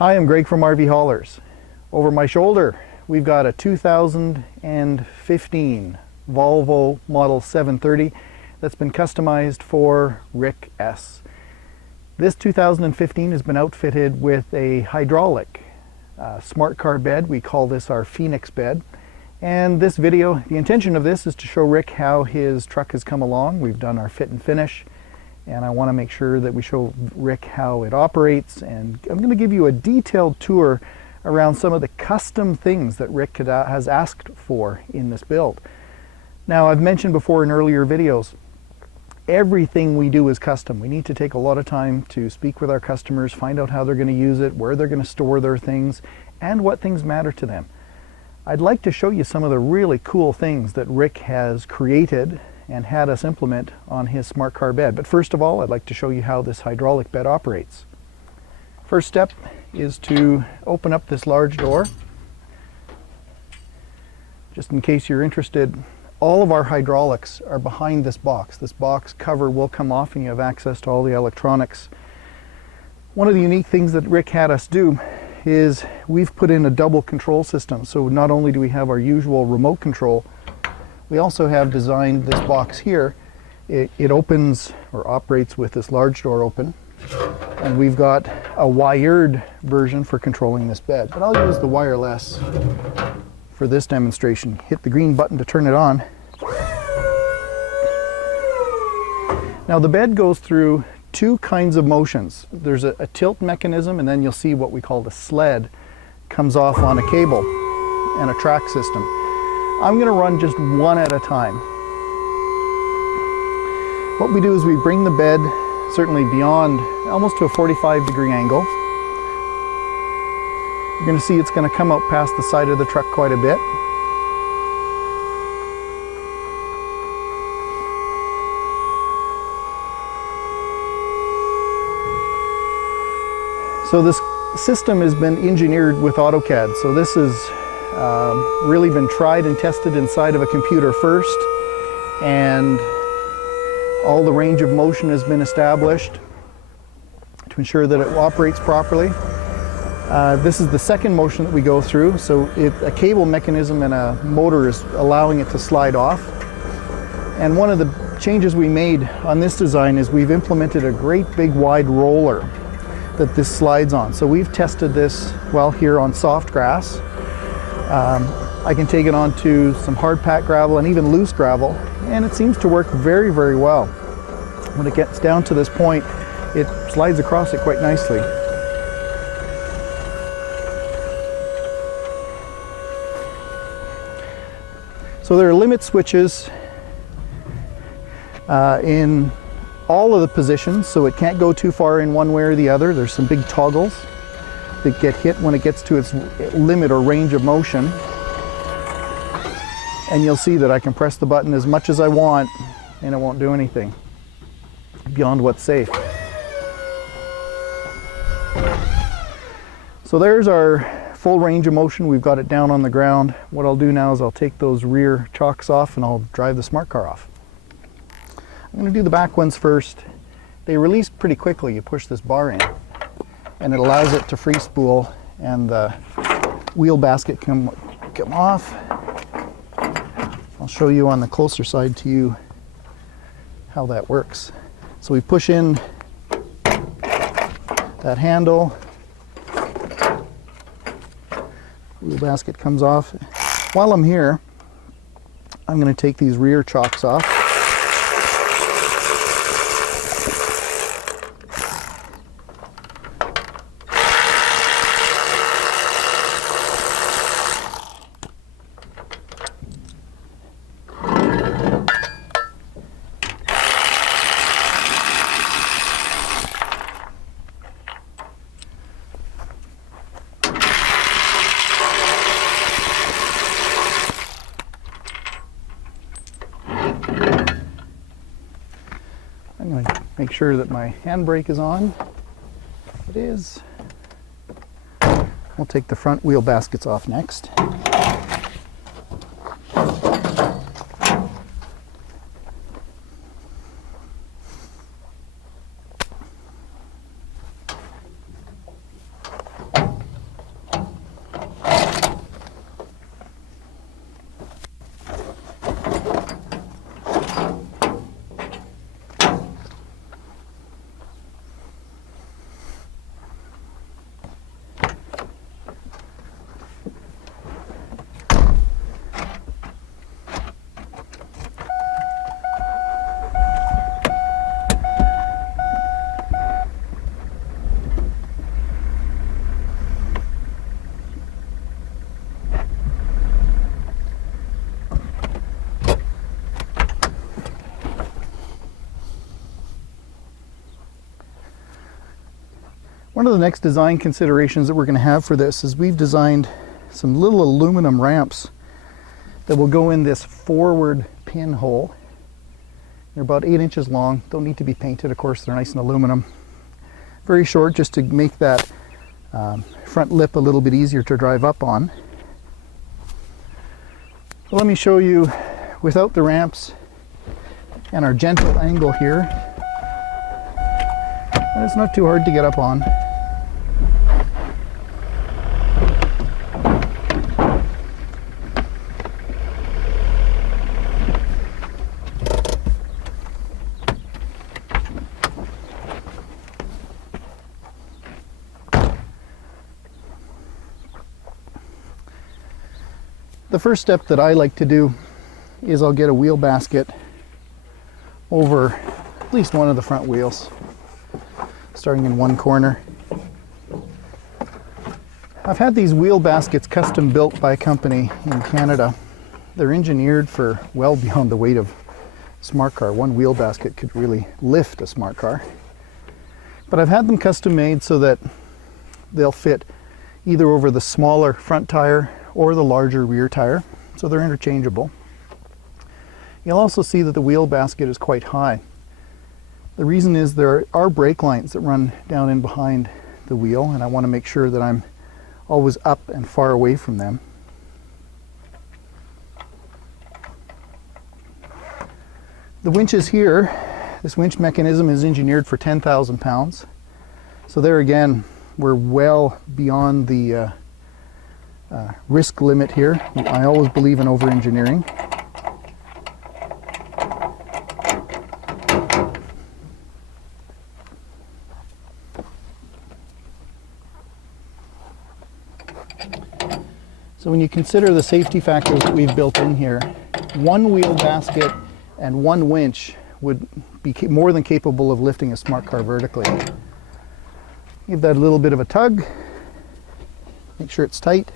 Hi, I'm Greg from RV Haulers. Over my shoulder, we've got a 2015 Volvo Model 730 that's been customized for Rick S. This 2015 has been outfitted with a hydraulic smart car bed. We call this our Phoenix bed. And this video, the intention of this is to show Rick how his truck has come along. We've done our fit and finish, and I want to make sure that we show Rick how it operates, and I'm going to give you a detailed tour around some of the custom things that Rick has asked for in this build. Now, I've mentioned before in earlier videos, everything we do is custom. We need to take a lot of time to speak with our customers, find out how they're going to use it, where they're going to store their things, and what things matter to them. I'd like to show you some of the really cool things that Rick has created and had us implement on his smart car bed. But first of all, I'd like to show you how this hydraulic bed operates. First step is to open up this large door. Just in case you're interested, all of our hydraulics are behind this box. This box cover will come off and you have access to all the electronics. One of the unique things that Rick had us do is we've put in a double control system. So not only do we have our usual remote control, we also have designed this box here. It opens or operates with this large door open, and we've got a wired version for controlling this bed. But I'll use the wireless for this demonstration. Hit the green button to turn it on. Now the bed goes through two kinds of motions. There's a tilt mechanism, and then you'll see what we call the sled comes off on a cable and a track system. I'm going to run just one at a time. What we do is we bring the bed certainly beyond almost to a 45-degree angle. You're going to see it's going to come out past the side of the truck quite a bit. So this system has been engineered with AutoCAD. So this has really been tried and tested inside of a computer first, and all the range of motion has been established to ensure that it operates properly. This is the second motion that we go through. So a cable mechanism and a motor is allowing it to slide off. And one of the changes we made on this design is we've implemented a great big wide roller that this slides on. So we've tested this well here on soft grass. I can take it onto some hard packed gravel and even loose gravel, and it seems to work very, very well. When it gets down to this point, it slides across it quite nicely. So there are limit switches in all of the positions, so it can't go too far in one way or the other. There's some big toggles that get hit when it gets to its limit or range of motion. And you'll see that I can press the button as much as I want and it won't do anything beyond what's safe. So there's our full range of motion. We've got it down on the ground. What I'll do now is I'll take those rear chocks off and I'll drive the smart car off. I'm going to do the back ones first. They release pretty quickly. You push this bar in and it allows it to free spool and the wheel basket come off. I'll show you on the closer side to you how that works. So we push in that handle, wheel basket comes off. While I'm here, I'm going to take these rear chocks off. I'm going to make sure that my handbrake is on. It is. We'll take the front wheel baskets off next. One of the next design considerations that we're going to have for this is we've designed some little aluminum ramps that will go in this forward pinhole. They're about 8 inches long, don't need to be painted, of course, they're nice and aluminum. Very short, just to make that front lip a little bit easier to drive up on. But let me show you without the ramps and our gentle angle here. And it's not too hard to get up on. The first step that I like to do is I'll get a wheel basket over at least one of the front wheels, starting in one corner. I've had these wheel baskets custom built by a company in Canada. They're engineered for well beyond the weight of a smart car. One wheel basket could really lift a smart car. But I've had them custom made so that they'll fit either over the smaller front tire or the larger rear tire, so they're interchangeable. You'll also see that the wheel basket is quite high. The reason is there are brake lines that run down in behind the wheel, and I want to make sure that I'm always up and far away from them. The winches here, this winch mechanism is engineered for 10,000 pounds. So there again, we're well beyond the risk limit here. I always believe in over-engineering. So when you consider the safety factors that we've built in here, one wheel basket and one winch would be more than capable of lifting a smart car vertically. Give that a little bit of a tug, make sure it's tight.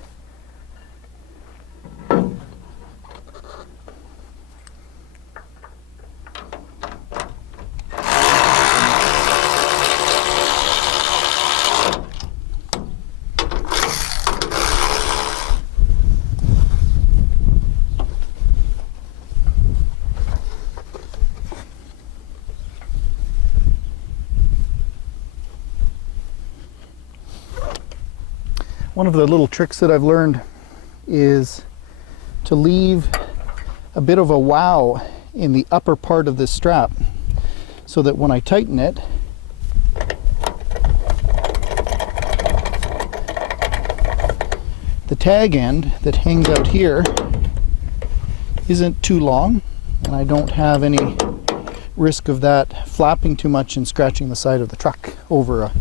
One of the little tricks that I've learned is to leave a bit of a wow in the upper part of this strap so that when I tighten it, the tag end that hangs out here isn't too long, and I don't have any risk of that flapping too much and scratching the side of the truck over a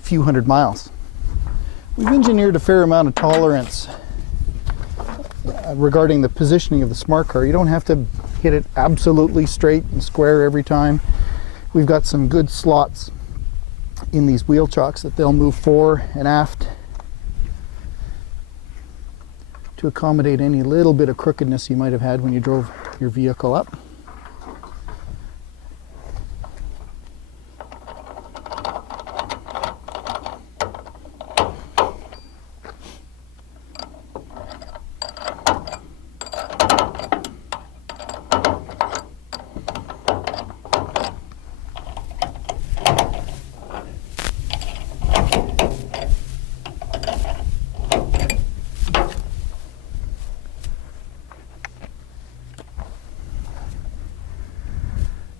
few hundred miles. We've engineered a fair amount of tolerance regarding the positioning of the smart car. You don't have to hit it absolutely straight and square every time. We've got some good slots in these wheel chocks that they'll move fore and aft to accommodate any little bit of crookedness you might have had when you drove your vehicle up.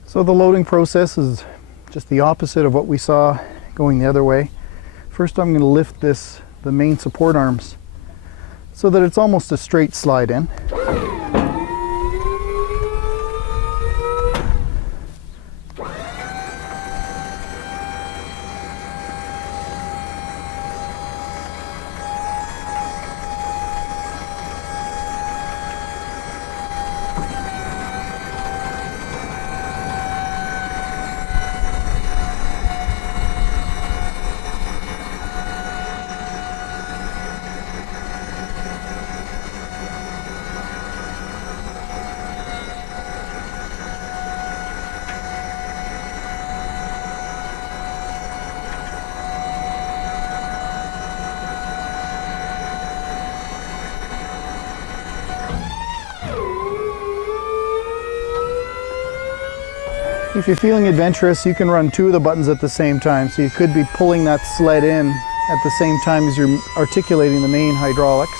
So the loading process is just the opposite of what we saw going the other way. First I'm going to lift the main support arms so that it's almost a straight slide in. If you're feeling adventurous, you can run 2 of the buttons at the same time. So you could be pulling that sled in at the same time as you're articulating the main hydraulics.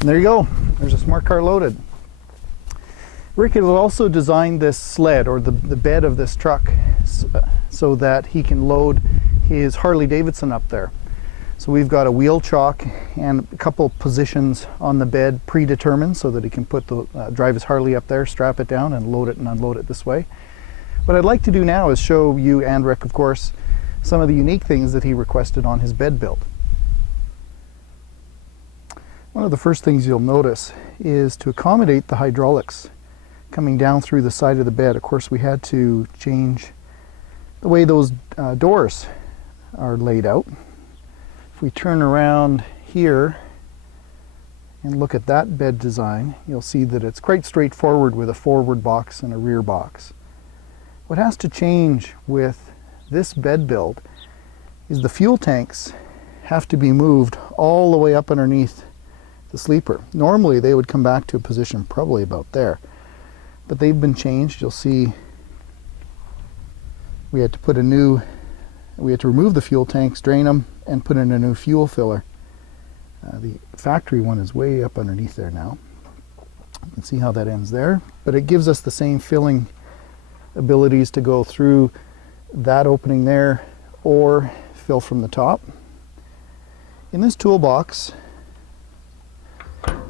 And there you go, there's a smart car loaded. Rick has also designed this sled, or the bed of this truck, so that he can load his Harley Davidson up there. So we've got a wheel chock and a couple positions on the bed predetermined so that he can put drive his Harley up there, strap it down, and load it and unload it this way. What I'd like to do now is show you and Rick, of course, some of the unique things that he requested on his bed build. One of the first things you'll notice is to accommodate the hydraulics coming down through the side of the bed. Of course, we had to change the way those doors are laid out. If we turn around here and look at that bed design, you'll see that it's quite straightforward with a forward box and a rear box. What has to change with this bed build is the fuel tanks have to be moved all the way up underneath the sleeper. Normally they would come back to a position probably about there, but they've been changed. You'll see we had to remove the fuel tanks, drain them, and put in a new fuel filler. The factory one is way up underneath there now. You can see how that ends there, but it gives us the same filling abilities to go through that opening there or fill from the top. In this toolbox,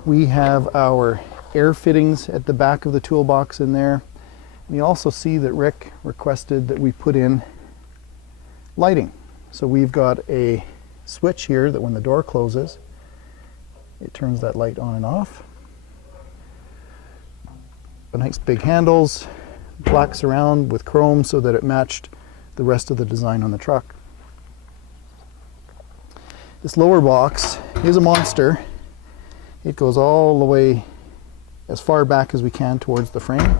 we have our air fittings at the back of the toolbox in there. And you also see that Rick requested that we put in lighting. So we've got a switch here that when the door closes, it turns that light on and off. Nice big handles, black surround with chrome so that it matched the rest of the design on the truck. This lower box is a monster. It goes all the way as far back as we can towards the frame.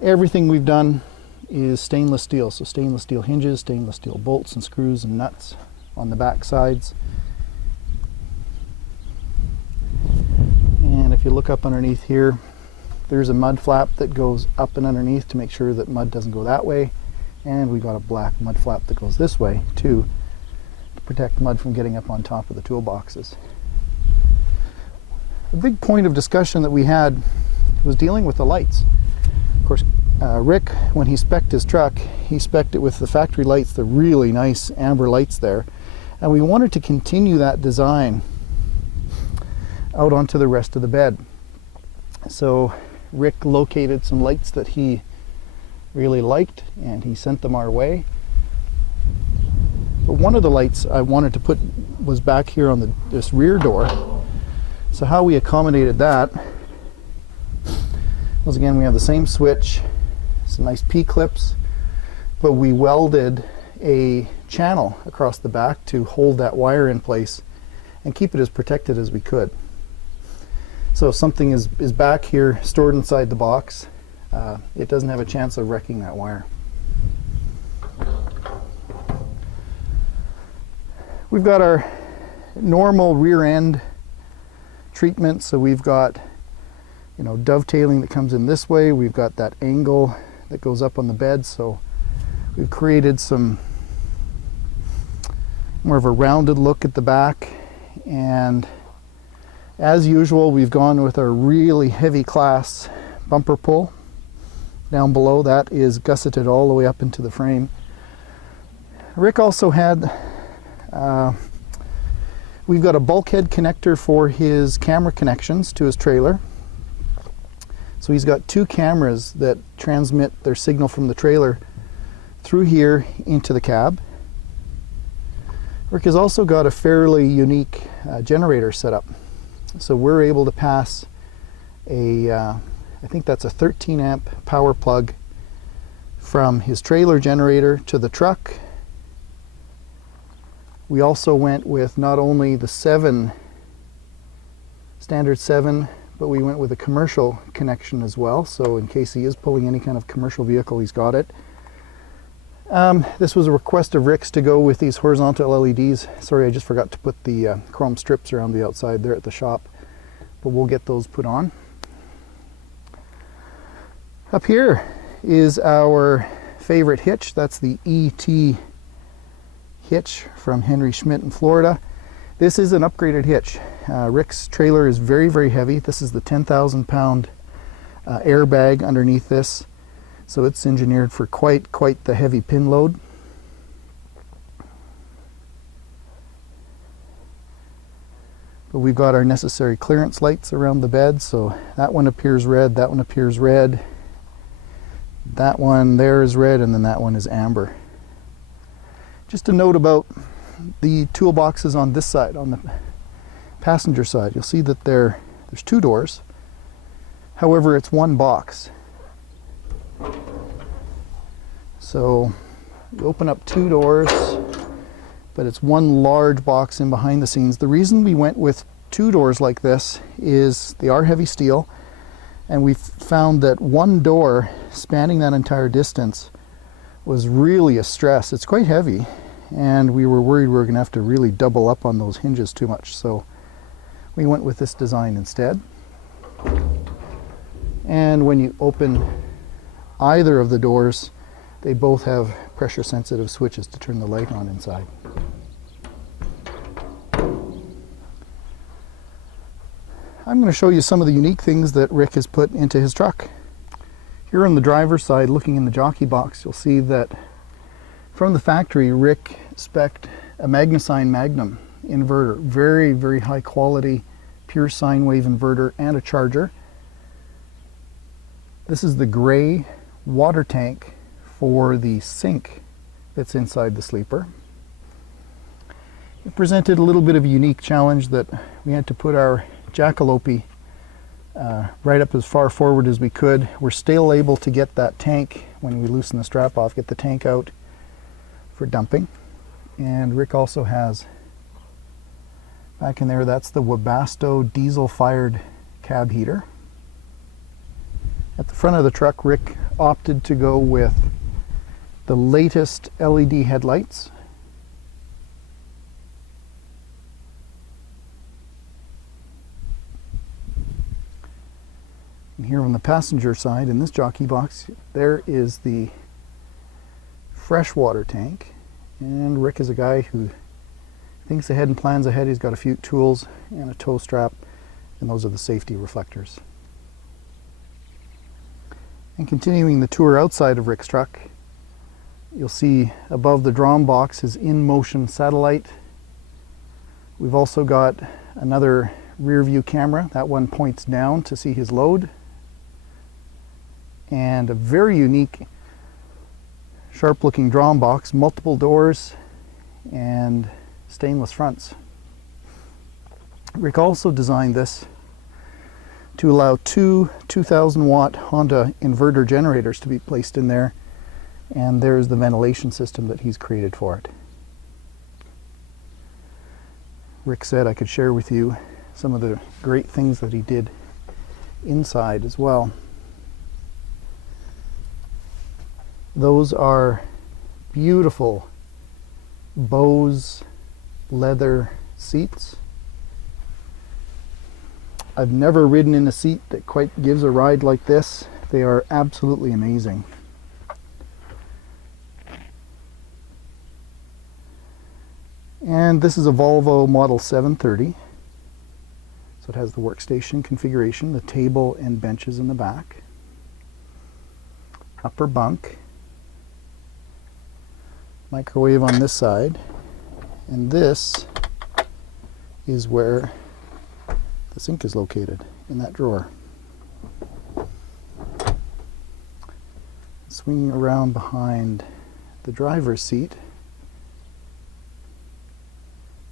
Everything we've done is stainless steel, so stainless steel hinges, stainless steel bolts and screws and nuts on the back sides. And if you look up underneath here, there's a mud flap that goes up and underneath to make sure that mud doesn't go that way. And we've got a black mud flap that goes this way too, to protect mud from getting up on top of the toolboxes. A big point of discussion that we had was dealing with the lights. Of course, Rick, when he spec'd his truck, he spec'd it with the factory lights, the really nice amber lights there. And we wanted to continue that design out onto the rest of the bed. So Rick located some lights that he really liked and he sent them our way. But one of the lights I wanted to put was back here on this rear door. So how we accommodated that was, again, we have the same switch, some nice P-clips, but we welded a channel across the back to hold that wire in place and keep it as protected as we could. So if something is back here stored inside the box, it doesn't have a chance of wrecking that wire. We've got our normal rear end treatment, so we've got, you know, dovetailing that comes in this way. We've got that angle that goes up on the bed, so we've created some more of a rounded look at the back. And as usual, we've gone with our really heavy class bumper pull. Down below that is gusseted all the way up into the frame. Rick also had we've got a bulkhead connector for his camera connections to his trailer. So he's got 2 cameras that transmit their signal from the trailer through here into the cab. Rick has also got a fairly unique generator setup. So we're able to pass I think that's a 13 amp power plug from his trailer generator to the truck. We also went with not only the standard 7, but we went with a commercial connection as well, so in case he is pulling any kind of commercial vehicle, he's got it. This was a request of Rick's to go with these horizontal LEDs. Sorry, I just forgot to put the chrome strips around the outside there at the shop, but we'll get those put on. Up here is our favorite hitch. That's the ET hitch from Henry Schmidt in Florida. This is an upgraded hitch. Rick's trailer is very, very heavy. This is the 10,000 pound airbag underneath this. So it's engineered for quite the heavy pin load. But we've got our necessary clearance lights around the bed, so that one appears red, that one appears red, that one there is red, and then that one is amber. Just a note about the toolboxes on this side, on the passenger side. You'll see that there's two doors. However, it's one box. So you open up two doors, but it's one large box in behind the scenes. The reason we went with two doors like this is they are heavy steel, and we found that one door spanning that entire distance was really a stress. It's quite heavy, and we were worried we were going to have to really double up on those hinges too much. So we went with this design instead. And when you open either of the doors, they both have pressure sensitive switches to turn the light on inside. I'm going to show you some of the unique things that Rick has put into his truck. Here on the driver's side, looking in the jockey box, you'll see that from the factory, Rick spec'd a MagnaSine Magnum inverter. Very, very high quality, pure sine wave inverter and a charger. This is the gray water tank for the sink that's inside the sleeper. It presented a little bit of a unique challenge that we had to put our jackalope right up as far forward as we could. We're still able to get that tank, when we loosen the strap off, get the tank out for dumping. And Rick also has back in there, that's the Webasto diesel fired cab heater. At the front of the truck, Rick opted to go with the latest LED headlights. And here on the passenger side, in this jockey box, there is the freshwater tank. And Rick is a guy who thinks ahead and plans ahead. He's got a few tools and a tow strap, and those are the safety reflectors. And continuing the tour outside of Rick's truck, you'll see above the drum box his in-motion satellite. We've also got another rear view camera. That one points down to see his load. And a very unique, sharp looking drum box, multiple doors and stainless fronts. Rick also designed this to allow two 2,000 watt Honda inverter generators to be placed in there, and there's the ventilation system that he's created for it. Rick said I could share with you some of the great things that he did inside as well. Those are beautiful Bose leather seats. I've never ridden in a seat that quite gives a ride like this. They are absolutely amazing. And this is a Volvo Model 730. So it has the workstation configuration, the table and benches in the back. Upper bunk. Microwave on this side. And this is where the sink is located, in that drawer. Swinging around behind the driver's seat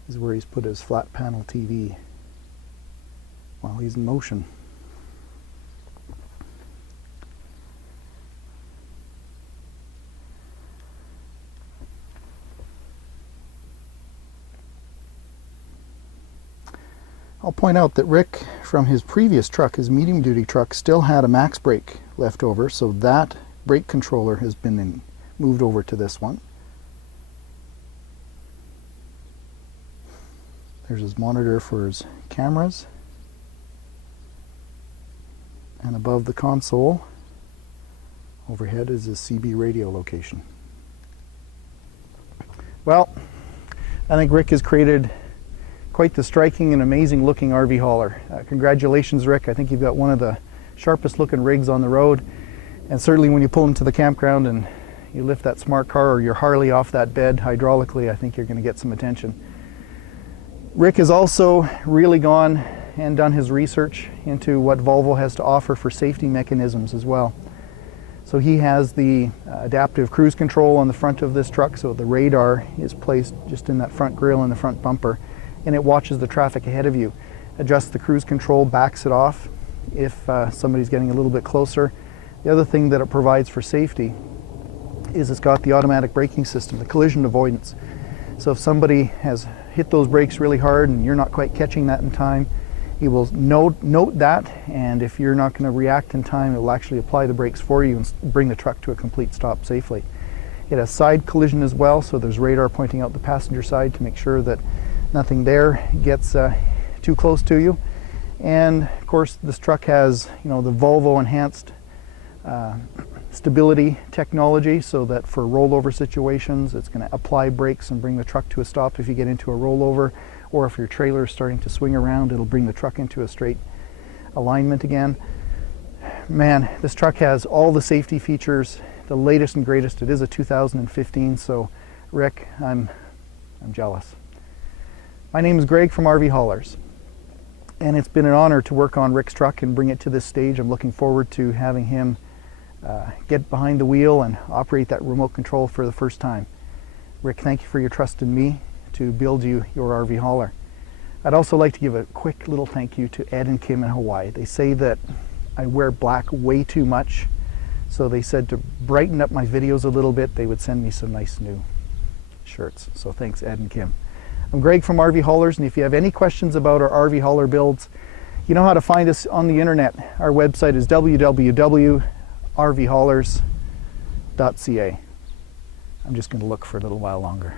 is where he's put his flat panel TV while he's in motion. I'll point out that Rick, from his previous truck, his medium duty truck, still had a max brake left over, so that brake controller has been moved over to this one. There's his monitor for his cameras. And above the console, overhead, is his CB radio location. Well, I think Rick has created quite the striking and amazing looking RV hauler. Congratulations, Rick. I think you've got one of the sharpest looking rigs on the road. And certainly when you pull into the campground and you lift that smart car or your Harley off that bed hydraulically, I think you're going to get some attention. Rick has also really gone and done his research into what Volvo has to offer for safety mechanisms as well. So he has the adaptive cruise control on the front of this truck, so the radar is placed just in that front grille and the front bumper, and it watches the traffic ahead of you, adjusts the cruise control, backs it off if somebody's getting a little bit closer. The other thing that it provides for safety is it's got the automatic braking system, the collision avoidance. So if somebody has hit those brakes really hard and you're not quite catching that in time, he will note that, and if you're not going to react in time, it will actually apply the brakes for you and bring the truck to a complete stop safely. It has side collision as well, so there's radar pointing out the passenger side to make sure that nothing there gets too close to you. And of course, this truck has, the Volvo enhanced stability technology, so that for rollover situations, it's going to apply brakes and bring the truck to a stop if you get into a rollover, or if your trailer is starting to swing around, it'll bring the truck into a straight alignment again. Man, this truck has all the safety features, the latest and greatest. It is a 2015, so Rick, I'm jealous. My name is Greg from RV Haulers, and it's been an honor to work on Rick's truck and bring it to this stage. I'm looking forward to having him get behind the wheel and operate that remote control for the first time. Rick, thank you for your trust in me to build you your RV hauler. I'd also like to give a quick little thank you to Ed and Kim in Hawaii. They say that I wear black way too much, so they said to brighten up my videos a little bit, they would send me some nice new shirts. So thanks, Ed and Kim. I'm Greg from RV Haulers, and if you have any questions about our RV hauler builds, you know how to find us on the internet. Our website is www.rvhaulers.ca. I'm just going to look for a little while longer.